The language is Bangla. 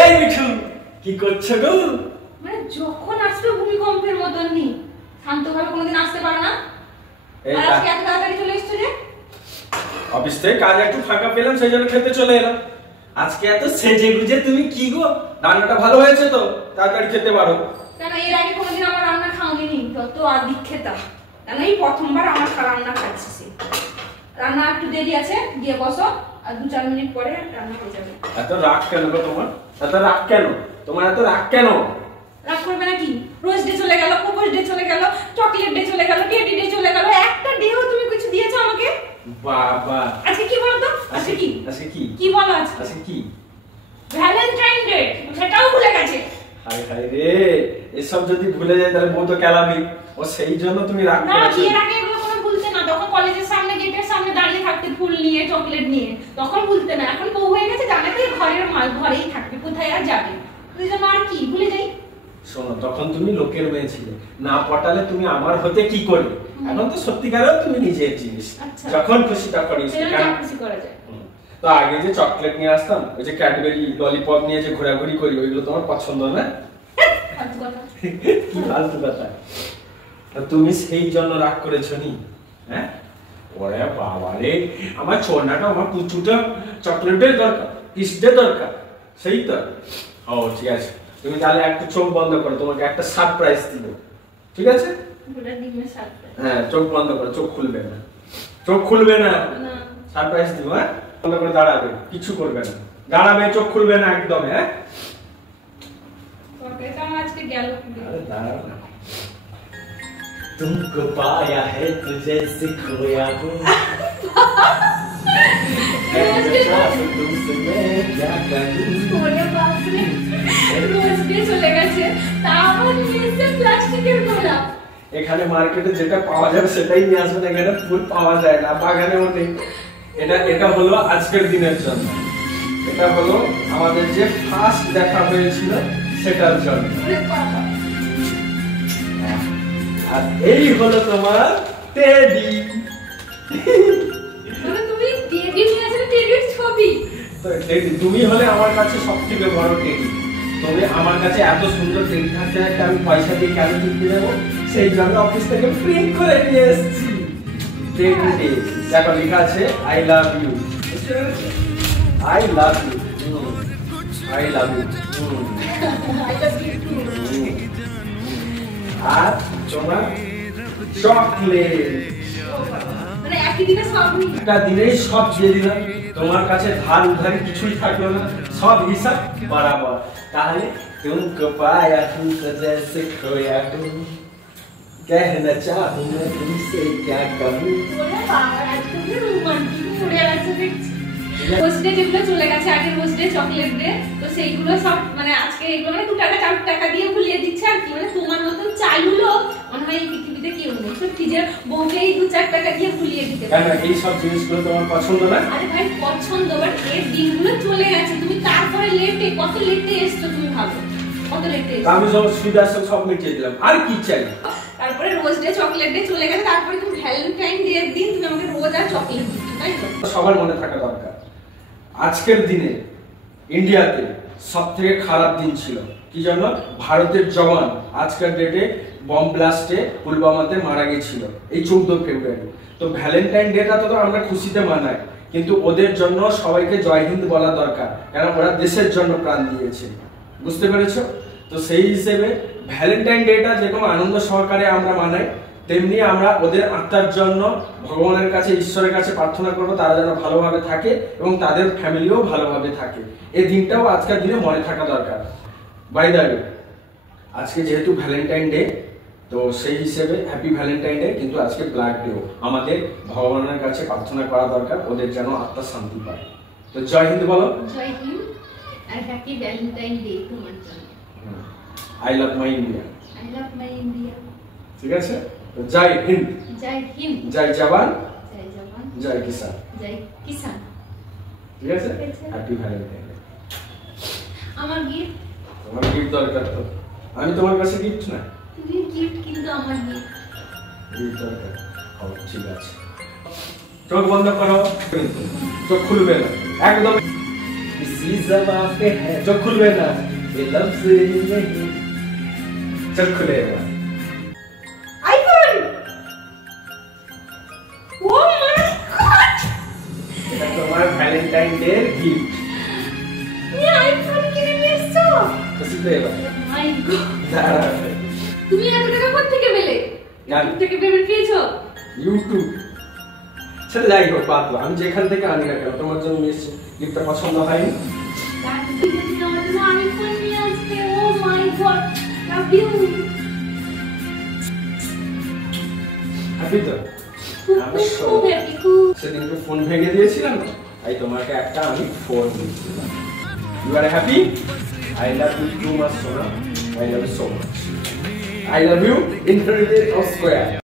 এই মিঠু কি করছো গো? মানে যখন আসবে ভূমিকম্পের মতন নি শান্তভাবে কোনোদিন আসতে পারো না। আর আজকে এত তাড়াতাড়ি চলে এসছো যে? অফিস থেকে কাজ একটু ফাঁকা পেলাম সেই জন্য খেতে চলে এলাম। আজকে এত সেজে গুজে তুমি কি গো? রান্নাটা ভালো হয়েছে তো তাড়াতাড়ি খেতে পারো। কেন এর আগে কোনোদিন আমার রান্না খাওনি নি? তত আদিক খেতাম। কেন এই প্রথমবার আমার রান্না খাচ্ছি। রান্না একটু দেরি আছে, গিয়ে বসো আর 2-4 মিনিট পরে রান্না হয়ে যাবে। এত রাগ কেন গো তোমার? এত রাগ কেন? তোমার এত রাগ কেন? রাগ করবে নাকি? রোজ ডে চলে গেল, প্রপোজ ডে চলে গেল, চকলেট ডে চলে গেল, টেডি ডে চলে গেল, একটা ডেও তুমি কিছু দিয়েছো আমাকে? বাবা আজকে কি বলো তো? আজকে কি? আজকে কি? কি বলো আজকে? আজকে কি? ভ্যালেন্টাইন ডে, সেটাও ভুলে গেছে। হায় হায় রে, এসব যদি ভুলে যায় তাহলে বউ তো কেলাবি। ও সেই জন্য তুমি রাগ না, করেছো। বিয়ের আগে এগুলো কোনো ভুলতে না। তখন কলেজের সামনে গেটের সামনে দাঁড়িয়ে থাকতে ফুল নিয়ে চকলেট নিয়ে, তখন ভুলতে না। এখন বউ হয়ে গেছে, জানে তো ঘরের মাল ঘরেই থাকবে, কোথায় আর যাবে। তুই যেন আর কি ভুলে যাই। শোনো, তখন তুমি লোকের মেয়ে ছিলে, না পটালে তুমি আমার হতে কি করবে? এখন তো সত্যিকারেও তুমি নিজের জিনিস, যখন খুশি তখন খুশি করা যায়। তো আগে যে চকলেট নিয়ে আসতাম, ওই যে ক্যাডবেরি ললিপপ নিয়ে যে ঘোরাঘুরি করি, ওইগুলো তোমার পছন্দ না? কি ফালতু কথা। তুমি সেই জন্য রাগ করেছো নি? হ্যাঁ, ওরে বাবা রে, আমার ছোনাটা আমার পুচুটা চকলেটের দরকার, কিসের দরকার? সেই তো। ও ঠিক আছে, তুমি তাহলে একটা চোখ বন্ধ করো, তোমাকে একটা সারপ্রাইজ দিব, ঠিক আছে? হ্যাঁ, চোখ বন্ধ করো, চোখ খুলবে না, চোখ খুলবে না। সারপ্রাইজ দিব। হ্যাঁ, বন্ধ করে দাঁড়াবে, কিছু করবে না, দাঁড়াবে, চোখ খুলবে না একদম। হ্যাঁ, আজকে গেল। अरे दाঁড়াও না। तुमको पाया है तुझे से खोया हूँ तुमसे मैं क्या करूँ। ওরে বাপ রে, রোজ ডে চলে গেছে, তাও নিচে প্লাস্টিকের গোলাপ। এখানে মার্কেটে যেটা পাওয়া যাবে সেটাই নিয়ে আসবেন, এখানে ফুল পাওয়া যায় না, বাগানেও নেই। এটা হলো আজকের দিনের জন্য, এটা হলো আমাদের যে ফার্স্ট দেখা হয়েছিল সেটার জন্য। আর এই হলো তোমার টেডি। মানে তুমি টেডি নিয়ে আসলে টেডির ছবি। তো টেডি তুমি হলে আমার কাছে সবথেকে বড় টেডি। তবে আমার কাছে এত সুন্দর টেডি থাকতে একটা আমি পয়সা দিয়ে কেন কিনতে যাবো? সেই জন্য অফিস থেকে প্রিন্ট করে নিয়ে এসেছি। টেডি ডে, দেখো লেখা আছে I love you, I love you, I love you. আর তোমার চকলেট, মানে একই দিনে সব একটা দিনেই সব দিয়ে দিলাম। তোমার কাছে ধার উধারি কিছুই থাকলো না, সব হিসাব বরাবর। তাহলে तुमको पाया हूँ तो जैसे खोया हूँ, कहना चाहूँ मैं तुमसे क्या कहूँ। ওরে বাবা, আজ তুমি রোমান্টিক মুডে আছো দেখছি। হোস্টে যেগুলো চলে গেছে, আগের হোস্টে চকলেট ডে, তো সেইগুলো সব মানে আজকে এগুলো মানে 2 টাকা 4 টাকা দিয়ে ভুলিয়ে দিচ্ছে আর কি। মানে তোমার মতন চালুলো মনে হয় এই পৃথিবীতে কেউ নেই, সত্যি যে বউকে এই 2-4 টাকা দিয়ে ভুলিয়ে দিতে পারে। কেন এই সব জিনিসগুলো তোমার পছন্দ না? আরে ভাই পছন্দ, বাট এই দিনগুলো চলে গেছে। তুমি তারপরে লেটে, কত লেটে এসছো তুমি ভাবো, কত লেটে এসছো। আমি সব সুবিধা সব মিটিয়ে দিলাম, আর কি চাই? তারপরে রোজ ডে চকলেট ডে চলে গেছে, তারপরে তুমি ভ্যালেন্টাইন ডে এর দিন তুমি আমাকে রোজ আর চকলেট দিচ্ছ, তাই তো? সবার মনে থাকা দরকার, আজকের দিনে ইন্ডিয়াতে সবথেকে খারাপ দিন ছিল। কি জন্য? ভারতের জওয়ান আজকের ডেটে বম ব্লাস্টে পুলওয়ামাতে মারা গিয়েছিল এই 14 ফেব্রুয়ারি। তো ভ্যালেন্টাইন ডেটা তো আমরা খুশিতে মানাই, কিন্তু ওদের জন্য সবাইকে জয় হিন্দ বলা দরকার, কারণ ওরা দেশের জন্য প্রাণ দিয়েছে। বুঝতে পেরেছো? তো সেই হিসেবে ভ্যালেন্টাইন ডেটা যেরকম আনন্দ সহকারে আমরা মানাই, তেমনি আমরা ওদের আত্মার জন্য ভগবানের কাছে, ঈশ্বরের কাছে প্রার্থনা করবো তারা যেন ভালোভাবে থাকে এবং তাদের ফ্যামিলিও ভালোভাবে থাকে। এই দিনটাও আজকের দিনে মনে থাকা দরকার। বাই দ্য ওয়ে, আজকে যেহেতু ভ্যালেন্টাইন ডে, তো সেই হিসেবে হ্যাপি ভ্যালেন্টাইন ডে, কিন্তু আজকে ব্ল্যাক ডেও আমাদের ভগবানের কাছে প্রার্থনা করা দরকার, ওদের যেন আত্মা শান্তি পায়। তো জয় হিন্দ বলো। জয় হিন্দ আর হ্যাপি ভ্যালেন্টাইন ডে তোমার জন্য। I love my India. I love my India. ঠিক আছে? তো জয় হিন্দ। জয় হিন্দ। জয় জওয়ান। জয় জওয়ান। জয় কিষান। জয় কিষান। ঠিক আছে? Happy Valentine day. আমার গিফট। তোমার গিফট দরকার তো? আমি তোমার কাছে গিফট না। তুমি গিফট কিন্তু আমার গিফট। গিফট দরকার। ঠিক আছে। চোখ বন্ধ করো, চোখ খুলবে না একদম। চোখ খুলবে না, চোখ খুলে এবার। আইফোন! O my god! এটা তোমার ভ্যালেন্টাইন ডে এর গিফট। তুমি আইফোন কিনে নিয়ে এসছো? খুশি তো এবার? মাই গড! দাঁড়া, তুমি এত টাকা কোথা থেকে পেলে? জান। কোথা থেকে পেমেন্ট পেয়েছো? ইউটিউব। সেটা যাই হোক, বাদ দাও, আমি যেখান থেকে আনি না কেন তোমার জন্য নিশ্চয় গিফটটা পছন্দ হয়নি। আমার জন্য আইফোন নিয়ে আসবে। Oh my god! Love you. Happy তো? খুব হ্যাপি, খুব। সেদিনকে ফোন ভেঙে দিয়েছিলাম না, তাই তোমাকে একটা আমি ফোন দিয়েছিলাম। You are happy? I love you too much সোনা, I love you so much. I love you infinity of square.